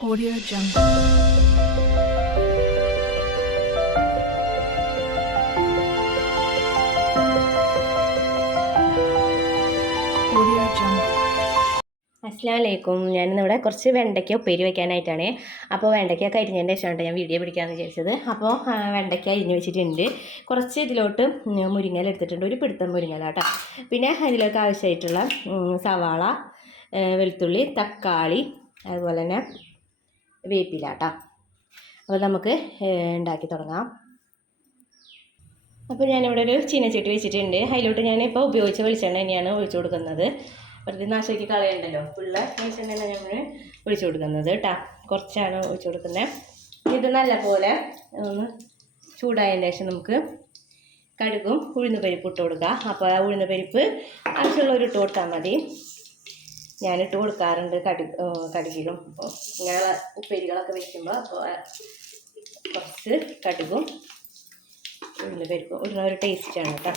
Audio Jungle. Audio ഞാനിന്നിവിടെ കുറച്ച് വെണ്ടയ്ക്ക ഉപ്പേരി വെക്കാനായിട്ടാണ്. അപ്പോൾ വെണ്ടയ്ക്ക കരിഞ്ഞതിന്റെ ശേഷമാണ് ഞാൻ വീഡിയോ പിടിക്കാമെന്ന് വിചാരിച്ചത്. അപ്പോൾ വെണ്ടയ്ക്ക അരിഞ്ഞ് വെച്ചിട്ടുണ്ട്. കുറച്ച് ഇതിലോട്ട് മുരിങ്ങയില എടുത്തിട്ടുണ്ട്. ഒരു പിടുത്തം മുരിങ്ങല കേട്ടോ. പിന്നെ അതിലേക്ക് ആവശ്യമായിട്ടുള്ള സവാള വെളുത്തുള്ളി തക്കാളി അതുപോലെ തന്നെ വേപ്പില കേട്ടോ അപ്പോൾ നമുക്ക് ഉണ്ടാക്കി തുടങ്ങാം. അപ്പോൾ ഞാനിവിടെ ഒരു ചീനച്ചട്ടി വെച്ചിട്ടുണ്ട്. അതിലോട്ട് ഞാനിപ്പോൾ ഉപയോഗിച്ച വെളിച്ചെണ്ണ തന്നെയാണ് ഒഴിച്ചു കൊടുക്കുന്നത്. വെറുതെ നാശമാക്കി കളയണ്ടല്ലോ. ഉള്ള വെളിച്ചെണ്ണ നമ്മൾ ഒഴിച്ചു കൊടുക്കുന്നത് കേട്ടോ. കുറച്ചാണ് ഒഴിച്ചു കൊടുക്കുന്നത്. ഇത് നല്ലപോലെ ഒന്ന് ചൂടായതിന് ശേഷം നമുക്ക് കടുകും ഉഴുന്ന് പരിപ്പ് ഇട്ട് കൊടുക്കാം. അപ്പോൾ ആ ഉഴുന്ന് പരിപ്പ് ആവശ്യമുള്ളവർ ഇട്ട് കൊടുത്താൽ മതി. ഞാനിട്ട് കൊടുക്കാറുണ്ട് കടി കടുകിലും ഇങ്ങനെയുള്ള ഉപ്പേരികളൊക്കെ വയ്ക്കുമ്പോൾ കുറച്ച് കടുകും ഉഴുന്ന് പരിപ്പും. ഉള്ള ഒരു ടേസ്റ്റാണ് കേട്ടോ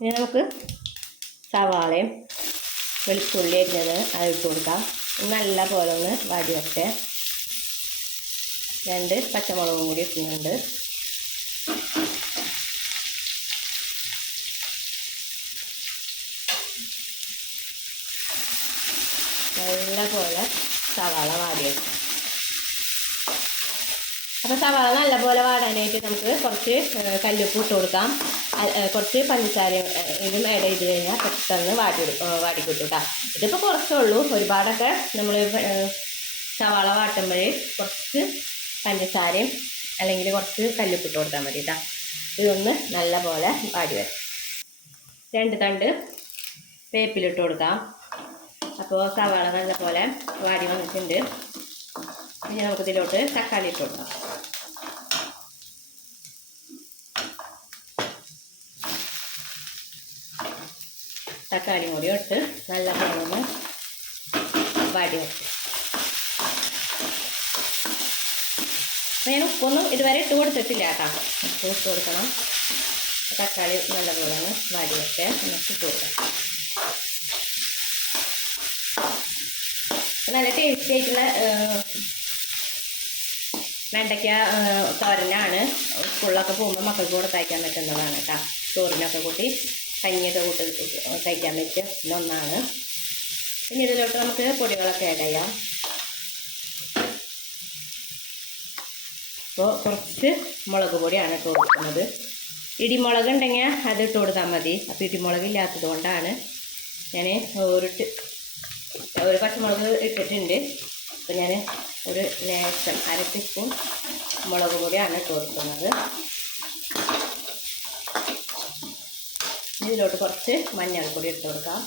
ഇനി നമുക്ക് സവാളയും വെളുത്തുള്ളി അരിഞ്ഞത് അത് ഇട്ട് കൊടുക്കാം. നല്ല പോലെ ഒന്ന് വാടി വരട്ടെ. രണ്ട് പച്ചമുളകും കൂടി ഇട്ടുന്നുണ്ട് നല്ല പോലെ സവാള വാടി വെക്കാം അപ്പോൾ സവാള നല്ല പോലെ വാടാനായിട്ട് നമുക്ക് കുറച്ച് കല്ലുപ്പ് ഇട്ട് കൊടുക്കാം. കുറച്ച് പഞ്ചസാര ഇതും ആഡ് ചെയ്ത് കഴിഞ്ഞാൽ പെട്ടെന്ന് വാടി വാടിക്കിട്ടും കേട്ടോ ഇതിപ്പോൾ കുറച്ചേ ഉള്ളൂ ഒരുപാടൊക്കെ നമ്മൾ സവാള വാട്ടുമ്പോഴേ കുറച്ച് പഞ്ചസാരയും അല്ലെങ്കിൽ കുറച്ച് കല്ലുപ്പിട്ട് കൊടുത്താൽ മതി കേട്ടോ ഇതൊന്ന് നല്ല പോലെ വാടി വരും. രണ്ട് തണ്ട് വേപ്പിലിട്ട് കൊടുക്കാം. അപ്പോൾ സവാള നല്ല പോലെ വാടി വന്നിട്ടുണ്ട്. ഇനി നമുക്കിതിലോട്ട് തക്കാളി ഇട്ട് കൊടുക്കാം. തക്കാളിയും കൂടി ഇട്ട് നല്ല പോലെ ഒന്ന് വാടി വെക്കും ഞാൻ ഉപ്പൊന്നും ഇതുവരെ ഇട്ട് കൊടുത്തിട്ടില്ല കേട്ടോ. ഉപ്പ് ഇട്ട് കൊടുക്കണം. തക്കാളി നല്ലപോലെ ഒന്ന് വാടി നമുക്ക് ഇട്ട് കൊടുക്കാം. നല്ല ടേസ്റ്റി ആയിട്ടുള്ള വെണ്ടയ്ക്ക തോരനാണ്. സ്കൂളിലൊക്കെ പോകുമ്പോൾ മക്കൾക്ക് കൊടുത്തയക്കാൻ പറ്റുന്നതാണ് കേട്ടോ. ചോറിനൊക്കെ കൂട്ടി. കഞ്ഞിയൊക്കെ കൂട്ടത്തിൽ കഴിക്കാൻ പറ്റും. ഒന്നാണ് പിന്നെ ഇതിലോട്ട് നമുക്ക് പൊടികളൊക്കെ ആഡ് ചെയ്യാം. അപ്പോൾ കുറച്ച് മുളക് പൊടിയാണ് ഇട്ട് കൊടുക്കുന്നത്. ഇടിമുളക് ഉണ്ടെങ്കിൽ അത് ഇട്ട് കൊടുത്താൽ മതി. അപ്പോൾ ഇടിമുളക് ഇല്ലാത്തത് കൊണ്ടാണ് ഞാൻ ഒരു ഒരു പച്ചമുളക് ഇട്ടിട്ടുണ്ട്. അപ്പോൾ ഞാൻ ഒരു ലേശം അര ടീസ്പൂൺ മുളക് പൊടിയാണ് ഇട്ട് കൊടുക്കുന്നത്. ഇതിലോട്ട് കുറച്ച് മഞ്ഞൾപ്പൊടി ഇട്ട് കൊടുക്കാം.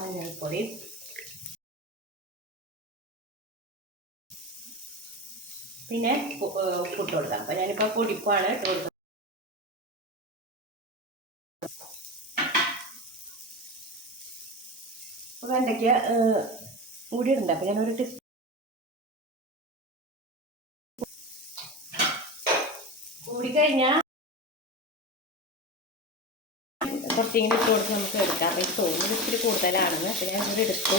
മഞ്ഞൾപ്പൊടി. പിന്നെ ഉപ്പ് ഉപ്പിട്ട് കൊടുക്കാം. അപ്പോൾ ഞാനിപ്പോൾ പൊടിപ്പാണ് ഇട്ട് കൊടുക്കുന്നത്. അപ്പോൾ വെണ്ടയ്ക്ക കൂടി ഇടണ്ട? അപ്പം ഞാനൊരു ടീ കൂടിക്കഴിഞ്ഞാൽ കുറച്ചിങ്ങനെ ഇട്ട് കൊടുത്ത് നമുക്ക് എടുക്കാം. എനിക്ക് തോന്നുന്നത് ഇച്ചിരി കൂടുതലാണെന്ന്. അപ്പോൾ ഞാൻ ഇവിടെ എടുത്തു.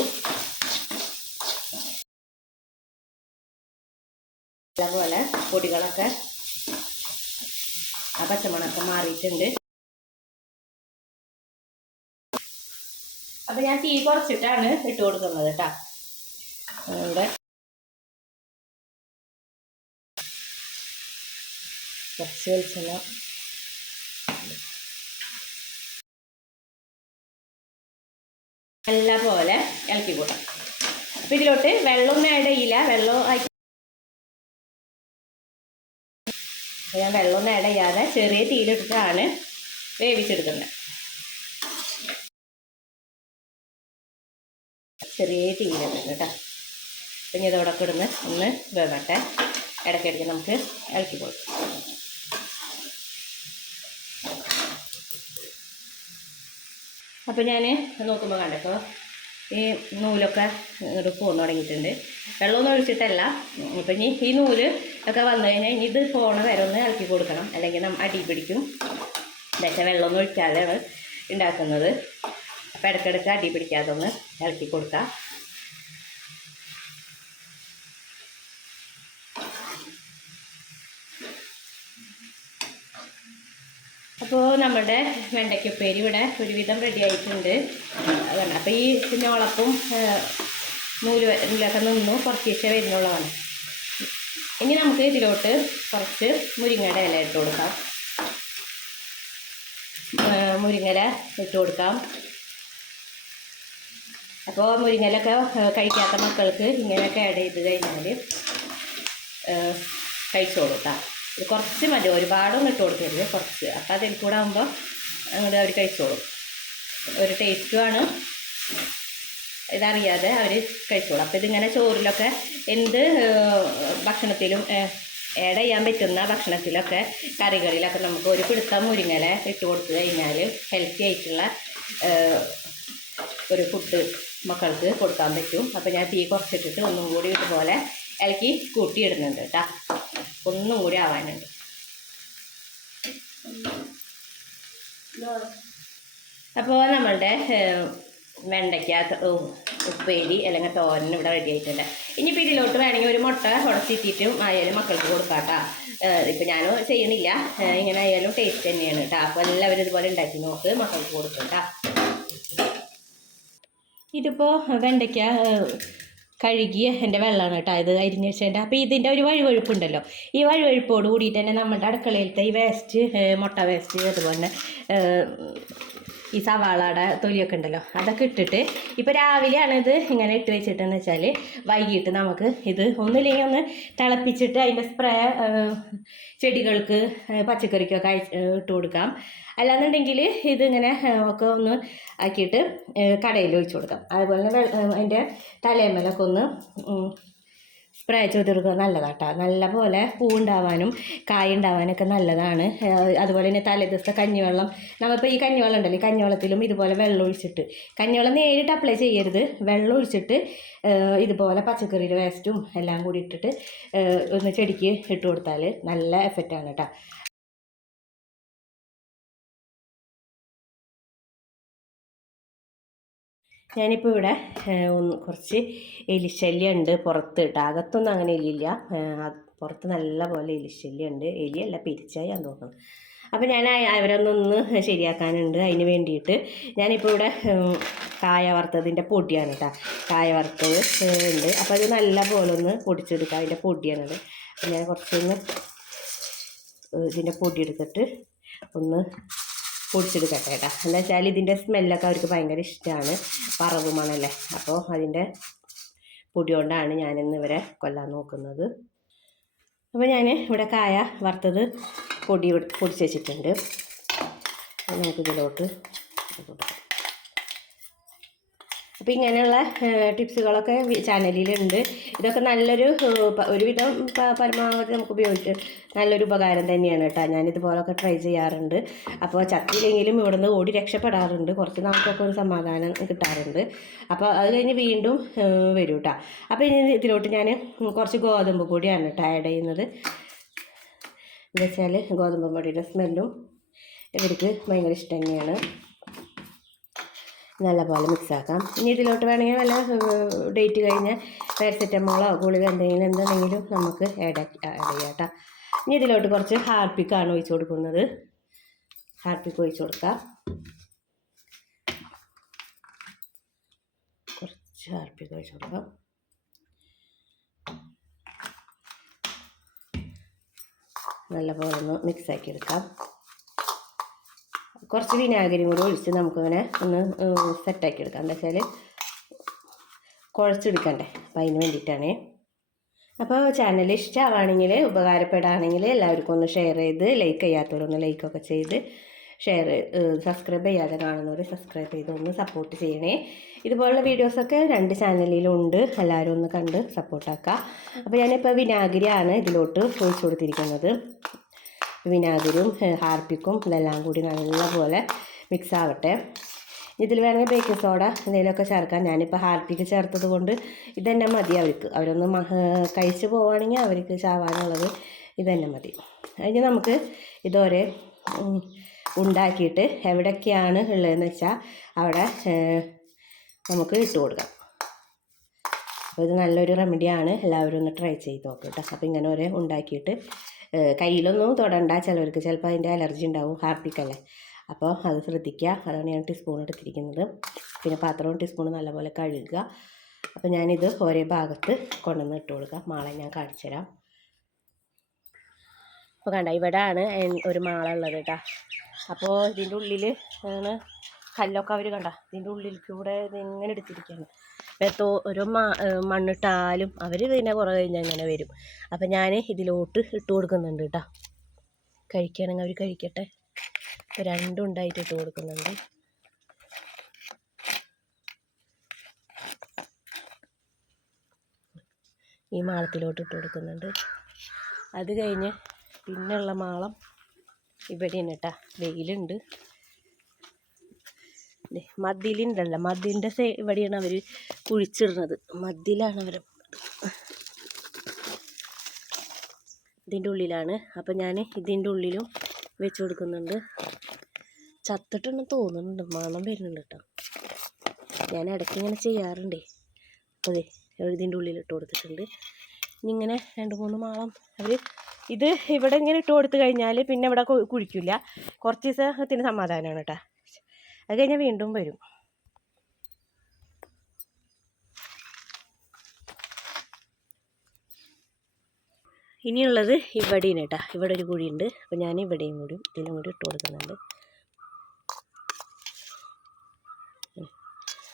അതുപോലെ പൊടികളൊക്കെ ആ പച്ചമണൊക്കെ മാറിയിട്ടുണ്ട്. അപ്പം ഞാൻ തീ കുറച്ചിട്ടാണ് ഇട്ട് കൊടുക്കുന്നത് കേട്ടോ. ഇവിടെ കുറച്ച് വെളിച്ചെണ്ണ നല്ല പോലെ ഇളക്കി കൂട്ടാം. അപ്പം ഇതിലോട്ട് വെള്ളമൊന്നും ആഡ് ചെയ്യില്ല. വെള്ളം ആക്കി ഞാൻ വെള്ളമൊന്നും ആഡ് ചെയ്യാതെ ചെറിയ തീയിലിട്ടിട്ടാണ് വേവിച്ചെടുക്കുന്നത്. ചെറിയ തീയിലിട്ടുണ്ട് കേട്ടോ. പിന്നെ ഇതോടൊക്കെ ഇടുന്ന് ഒന്ന് വേവട്ടെ. ഇടയ്ക്കിടയ്ക്ക് നമുക്ക് ഇളക്കി കൊടുക്കാം. അപ്പോൾ ഞാൻ നോക്കുമ്പോൾ കണ്ടപ്പോൾ ഈ നൂലൊക്കെ ഇങ്ങോട്ട് പോന്നു തുടങ്ങിയിട്ടുണ്ട്. വെള്ളമൊന്നും ഒഴിച്ചിട്ടല്ല. അപ്പം ഇനി ഈ നൂൽ ഒക്കെ വന്നു കഴിഞ്ഞാൽ ഇനി ഇത് പോണ വരെ ഒന്ന് ഇളക്കി കൊടുക്കണം. അല്ലെങ്കിൽ നമ്മൾ അടി പിടിക്കും. എന്നുവെച്ചാൽ വെള്ളമൊന്നും ഒഴിക്കാതെയാണ് ഉണ്ടാക്കുന്നത്. അപ്പം ഇടയ്ക്കിടയ്ക്ക് അടി പിടിക്കാതെ ഒന്ന് ഇളക്കി കൊടുക്കാം. അപ്പോൾ നമ്മുടെ വെണ്ടയ്ക്കുപ്പേരി ഇവിടെ ഒരുവിധം റെഡി ആയിട്ടുണ്ട്. അതുകൊണ്ട് അപ്പോൾ ഈ ഞോളപ്പും നൂൽ നൂലൊക്കെ നിന്നു കുറച്ച് വരുന്നുള്ളതാണ്. ഇനി നമുക്ക് ഇതിലോട്ട് കുറച്ച് മുരിങ്ങയുടെ ഇല ഇട്ട് കൊടുക്കാം. മുരിങ്ങല ഇട്ട് കൊടുക്കാം. അപ്പോൾ മുരിങ്ങലൊക്കെ കഴിക്കാത്ത മക്കൾക്ക് ഇങ്ങനെയൊക്കെ ആഡ് ചെയ്ത് കഴിഞ്ഞാൽ കഴിച്ചു ഇത് കുറച്ച് മതി ഒരുപാടൊന്നും ഇട്ട് കൊടുക്കരുത് കുറച്ച്. അപ്പോൾ അതിൽ കൂടെ ആകുമ്പോൾ അങ്ങോട്ട് അവർ കഴിച്ചോളും. ഒരു ടേസ്റ്റുമാണ് ഇതറിയാതെ അവർ കഴിച്ചോളും. അപ്പോൾ ഇതിങ്ങനെ ചോറിലൊക്കെ എന്ത് ഭക്ഷണത്തിലും ഏഡ് ചെയ്യാൻ പറ്റുന്ന ഭക്ഷണത്തിലൊക്കെ കറികളിലൊക്കെ നമുക്ക് ഒരു പിടുത്തം മുരിങ്ങല ഇട്ട് കൊടുത്തു കഴിഞ്ഞാൽ ഹെൽത്തി ആയിട്ടുള്ള ഒരു ഫുഡ് മക്കൾക്ക് കൊടുക്കാൻ പറ്റും. അപ്പോൾ ഞാൻ തീ കുറച്ചിട്ടിട്ട് ഒന്നും കൂടി ഇതുപോലെ ഇളക്കി കൂട്ടിയിടുന്നുണ്ട് കേട്ടോ ഒന്നും കൂടി ആവാനുണ്ട്. അപ്പോൾ നമ്മളുടെ വെണ്ടയ്ക്ക ഉപ്പേരി അല്ലെങ്കിൽ തോരൻ ഇവിടെ റെഡി ആയിട്ടുണ്ട്. ഇനിയിപ്പോൾ ഇതിലോട്ട് വേണമെങ്കിൽ ഒരു മുട്ട ഉടച്ചിട്ടിട്ടും ആയാലും മക്കൾക്ക് കൊടുക്കാം കേട്ടോ ഇപ്പം ഞാൻ ചെയ്യണില്ല ഇങ്ങനെ ആയാലും ടേസ്റ്റ് തന്നെയാണ് കേട്ടോ അപ്പോൾ എല്ലാവരും ഇതുപോലെ ഉണ്ടാക്കി നോക്ക് മക്കൾക്ക് കൊടുക്കും ഇതിപ്പോൾ വെണ്ടയ്ക്ക കഴുകിയ എന്റെ വെള്ളമാണ് കേട്ടോ. ഇത് വെച്ചതിന്റെ. അപ്പോൾ ഇതിന്റെ ഒരു വഴുവഴുപ്പുണ്ടല്ലോ. ഈ വഴുവഴുപ്പോട് കൂടിയിട്ട് തന്നെ നമ്മുടെ അടുക്കളയിലത്തെ ഈ വേസ്റ്റ് മുട്ട വേസ്റ്റ് അതുപോലെ ഈ സവാളയുടെ തൊലിയൊക്കെ ഉണ്ടല്ലോ അതൊക്കെ ഇട്ടിട്ട് ഇപ്പോൾ രാവിലെയാണ് ഇത് ഇങ്ങനെ ഇട്ട് വെച്ചിട്ടെന്ന് വെച്ചാൽ വൈകിട്ട് നമുക്ക് ഇത് ഒന്നില്ലെങ്കിൽ ഒന്ന് തിളപ്പിച്ചിട്ട് അതിന്റെ സ്പ്രേ ചെടികൾക്ക് പച്ചക്കറിക്കൊക്കെ അയച്ച് ഇട്ട് കൊടുക്കാം. അല്ലാന്നുണ്ടെങ്കിൽ ഇതിങ്ങനെ ഒക്കെ ഒന്ന് ആക്കിയിട്ട് കടയിൽ ഒഴിച്ചു കൊടുക്കാം. അതുപോലെ തന്നെ അതിന്റെ തലേമലൊക്കെ ഒന്ന് സ്പ്രേ ചെയ്ത് കൊടുക്കുന്നത് നല്ലതാട്ടോ. നല്ല പോലെ പൂവുണ്ടാവാനും കായ ഉണ്ടാവാനൊക്കെ നല്ലതാണ് അതുപോലെ തന്നെ തലേ ദിവസത്തെ കഞ്ഞിവെള്ളം. നമ്മളിപ്പോൾ ഈ കഞ്ഞിവെള്ളം ഉണ്ടല്ലോ കഞ്ഞിവെള്ളത്തിലും ഇതുപോലെ വെള്ളം ഒഴിച്ചിട്ട്. കഞ്ഞിവെള്ളം നേരിട്ട് അപ്ലൈ ചെയ്യരുത്. വെള്ളം ഒഴിച്ചിട്ട് ഇതുപോലെ പച്ചക്കറിയുടെ വേസ്റ്റും എല്ലാം കൂടി ഇട്ടിട്ട് ഒന്ന് ചെടിക്ക് ഇട്ട് കൊടുത്താൽ നല്ല എഫക്റ്റാണ് കേട്ടോ ഞാനിപ്പോൾ ഇവിടെ ഒന്ന് കുറച്ച് എലിശല്യം ഉണ്ട് പുറത്ത് കേട്ടോ അകത്തൊന്നും അങ്ങനെ എലിയില്ല. പുറത്ത് നല്ല പോലെ എലിശല്യം ഉണ്ട് എലിയല്ല ഞാൻ തോന്നുന്നു. അപ്പോൾ ഞാൻ അവരൊന്നൊന്ന് ശരിയാക്കാനുണ്ട്. അതിന് വേണ്ടിയിട്ട് ഞാനിപ്പോൾ ഇവിടെ കായ വറുത്തതിന്റെ പൊടിയാണ് കേട്ടോ കായ വറുത്തത് ഉണ്ട്. അപ്പോൾ അത് നല്ല പോലെ ഒന്ന് പൊടിച്ചെടുക്കുക. അതിന്റെ പൊടിയാണത്. ഞാൻ കുറച്ചൊന്ന് ഇതിന്റെ പൊടി എടുത്തിട്ട് ഒന്ന് പൊടിച്ചെടുക്കട്ടെ കേട്ടോ. എന്താ വെച്ചാൽ ഇതിന്റെ സ്മെല്ലൊക്കെ അവർക്ക് ഭയങ്കര ഇഷ്ടമാണ് പറവ് മണല്ലേ അപ്പോൾ അതിന്റെ പൊടി കൊണ്ടാണ് ഞാനിന്ന് ഇവരെ കൊല്ലാൻ നോക്കുന്നത്. അപ്പോൾ ഞാൻ ഇവിടെ കായ വറുത്തത് പൊടി പൊടിച്ച് വെച്ചിട്ടുണ്ട്. നമുക്കിതിലോട്ട് കൊടുക്കാം അപ്പോൾ ഇങ്ങനെയുള്ള ടിപ്സുകളൊക്കെ ചാനലിലുണ്ട്. ഇതൊക്കെ നല്ലൊരു ഒരുവിധം പരമാവധി നമുക്ക് ഉപയോഗിച്ച് നല്ലൊരു ഉപകാരം തന്നെയാണ് കേട്ടോ. ഞാനിതുപോലൊക്കെ ട്രൈ ചെയ്യാറുണ്ട്. അപ്പോൾ ചത്തിയില്ലെങ്കിലും ഇവിടുന്ന് ഓടി രക്ഷപ്പെടാറുണ്ട്. കുറച്ച് നമുക്കൊക്കെ ഒരു സമാധാനം കിട്ടാറുണ്ട്. അപ്പോൾ അത് കഴിഞ്ഞ് വീണ്ടും വരും കേട്ടോ അപ്പോൾ ഇനി ഇതിലോട്ട് ഞാൻ കുറച്ച് ഗോതമ്പ് പൊടിയാണ് കേട്ടോ ആഡ് ചെയ്യുന്നത്. എന്താ വെച്ചാൽ ഗോതമ്പ് പൊടിയുടെ സ്മെല്ലും ഇവർക്ക് ഭയങ്കര ഇഷ്ടം തന്നെയാണ്. നല്ലപോലെ മിക്സാക്കാം ഇനി ഇതിലോട്ട് വേണമെങ്കിൽ വല്ല ഡേറ്റ് കഴിഞ്ഞ പാരസെറ്റമോളോ ഗുളിക എന്തെങ്കിലും എന്തെങ്കിലും നമുക്ക് ആഡ് ആഡ് ചെയ്യാം ഇനി ഇതിലോട്ട് കുറച്ച് ഹാർപ്പിക്കാണ് ഒഴിച്ച് കൊടുക്കുന്നത്. ഹാർപ്പിക്ക് ഒഴിച്ച് കൊടുക്കാം. കുറച്ച് ഹാർപ്പിക്ക് ഒഴിച്ച് കൊടുക്കാം. നല്ലപോലെ ഒന്ന് മിക്സാക്കി എടുക്കാം. കുറച്ച് വിനാഗിരി കൂടി ഒഴിച്ച് നമുക്കിങ്ങനെ ഒന്ന് സെറ്റാക്കി എടുക്കാം. എന്താ വെച്ചാൽ കുഴച്ചെടുക്കണ്ടേ? അപ്പം അതിന് വേണ്ടിയിട്ടാണ്. അപ്പോൾ ചാനൽ ഇഷ്ടമാവുകയാണെങ്കിൽ ഉപകാരപ്പെടുകയാണെങ്കിൽ എല്ലാവർക്കും ഒന്ന് ഷെയർ ചെയ്ത് ലൈക്ക് ചെയ്യാത്തവരൊന്ന് ലൈക്കൊക്കെ ചെയ്ത് ഷെയർ സബ്സ്ക്രൈബ് ചെയ്യാതെ കാണുന്നവർ സബ്സ്ക്രൈബ് ചെയ്ത് ഒന്ന് സപ്പോർട്ട് ചെയ്യണേ. ഇതുപോലുള്ള വീഡിയോസൊക്കെ രണ്ട് ചാനലിലുണ്ട് എല്ലാവരും ഒന്ന് കണ്ട് സപ്പോർട്ടാക്കുക അപ്പോൾ ഞാനിപ്പോൾ വിനാഗിരിയാണ് ഇതിലോട്ട് ഒഴിച്ചു കൊടുത്തിരിക്കുന്നത്. വിനാഗിരിയും ഏഹ്, ഹാർപ്പിക്കും ഇതെല്ലാം കൂടി നല്ലപോലെ മിക്സ് ആവട്ടെ. ഇതിൽ വേണമെങ്കിൽ ബേക്കിംഗ് സോഡ എന്തെങ്കിലുമൊക്കെ ചേർക്കാം. ഞാനിപ്പോൾ ഹാർപ്പിക്ക് ചേർത്തത് കൊണ്ട് ഇതന്നെ മതി അവർക്ക്. അവരൊന്ന് കഴിച്ച് പോവുകയാണെങ്കിൽ അവർക്ക് ചാവാനുള്ളത് ഇതന്നെ മതി. അതിന് നമുക്ക് ഇതോരെ ഉം, ഉണ്ടാക്കിയിട്ട് എവിടെയൊക്കെയാണ് ഉള്ളതെന്ന് വെച്ചാൽ അവിടെ നമുക്ക് ഇട്ട് കൊടുക്കാം. അപ്പോൾ ഇത് നല്ലൊരു റെമഡിയാണ് എല്ലാവരും ഒന്ന് ട്രൈ ചെയ്ത് നോക്കുക കേട്ടോ. അപ്പോൾ ഇങ്ങനെ ഒരേ ഉണ്ടാക്കിയിട്ട് കയ്യിലൊന്നും തൊടണ്ട. ചിലവർക്ക് ചിലപ്പോൾ അതിന്റെ അലർജി ഉണ്ടാവും. ഹാർപ്പിക്കല്ലേ അപ്പോൾ അത് ശ്രദ്ധിക്കുക അതാണ് ഞാൻ ടീസ്പൂൺ എടുത്തിരിക്കുന്നത്. പിന്നെ പാത്രവും ടീസ്പൂണും നല്ലപോലെ കഴുകുക. അപ്പോൾ ഞാനിത് ഒരേ ഭാഗത്ത് കൊണ്ടുവന്ന് ഇട്ട് കൊടുക്കുക മാളെ ഞാൻ കാണിച്ചു തരാം. അപ്പോൾ കണ്ട ഇവിടെയാണ് ഒരു മാള ഉള്ളത് കേട്ടോ അപ്പോൾ ഇതിന്റെ ഉള്ളിൽ ആണ് കല്ലൊക്കെ അവർ കണ്ട. ഇതിന്റെ ഉള്ളിൽ കൂടെ ഇതിങ്ങനെ എടുത്തിരിക്കുകയാണ് എത്തോ ഏഹ് മണ്ണിട്ടാലും അവർ പിന്നെ കുറേ കഴിഞ്ഞാൽ ഇങ്ങനെ വരും. അപ്പം ഞാൻ ഇതിലോട്ട് ഇട്ട് കൊടുക്കുന്നുണ്ട് കേട്ടോ കഴിക്കുകയാണെങ്കിൽ അവർ കഴിക്കട്ടെ. രണ്ടും ഉണ്ടായിട്ട് ഇട്ട് കൊടുക്കുന്നുണ്ട്. ഈ മാളത്തിലോട്ട് ഇട്ട് കൊടുക്കുന്നുണ്ട്. അത് കഴിഞ്ഞ് പിന്നെയുള്ള മാളം ഇവിടെയാണ് കേട്ടോ വെയിലുണ്ട്. മതിലുണ്ടല്ലോ മതിലിന്റെ സൈ ഇവിടെയാണ് അവർ കുഴിച്ചിടുന്നത്. മതിലാണ് അവർ ഇതിന്റെ ഉള്ളിലാണ്. അപ്പം ഞാൻ ഇതിന്റെ ഉള്ളിലും വെച്ച് കൊടുക്കുന്നുണ്ട്. ചത്തിട്ടെന്ന് തോന്നുന്നുണ്ട്. മണം വരുന്നുണ്ട് കേട്ടോ ഞാൻ ഇടയ്ക്ക് ഇങ്ങനെ ചെയ്യാറുണ്ടേ. അതെ ഇതിന്റെ ഉള്ളിൽ ഇട്ട് കൊടുത്തിട്ടുണ്ട്. ഇങ്ങനെ രണ്ട് മൂന്ന് മാളം അവർ ഇത് ഇവിടെ ഇങ്ങനെ ഇട്ട് കൊടുത്തു കഴിഞ്ഞാൽ പിന്നെ ഇവിടെ കുഴിക്കില്ല കുറച്ച് ദിവസത്തിന് സമാധാനമാണ് കേട്ടോ അത് കഴിഞ്ഞാൽ വീണ്ടും വരും. ഇനിയുള്ളത് ഇവിടെയാണ് കേട്ടോ. ഇവിടെ ഒരു കുഴിയുണ്ട്. അപ്പോൾ ഞാൻ ഇവിടെയും കൂടി ഇതിലും കൂടി ഇട്ട് കൊടുക്കുന്നുണ്ട്.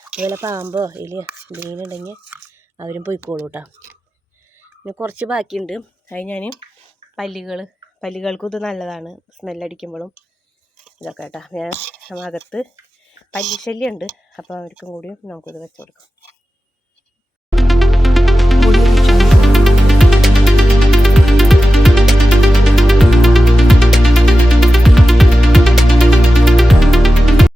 അതുപോലെ പാമ്പോ ഇല്ല മീനുണ്ടെങ്കിൽ അവരും പോയിക്കോളൂ കേട്ടോ. പിന്നെ കുറച്ച് ബാക്കിയുണ്ട്. അത് ഞാൻ പല്ലികൾ പല്ലികൾക്കും ഇത് നല്ലതാണ്. സ്മെല്ലടിക്കുമ്പോഴും. ഇതൊക്കെ കേട്ടോ. ഞാൻ അകത്ത് പല്ലിശല്യം ഉണ്ട് അപ്പോൾ അവർക്കും കൂടി നമുക്കിത് വെച്ച് കൊടുക്കാം.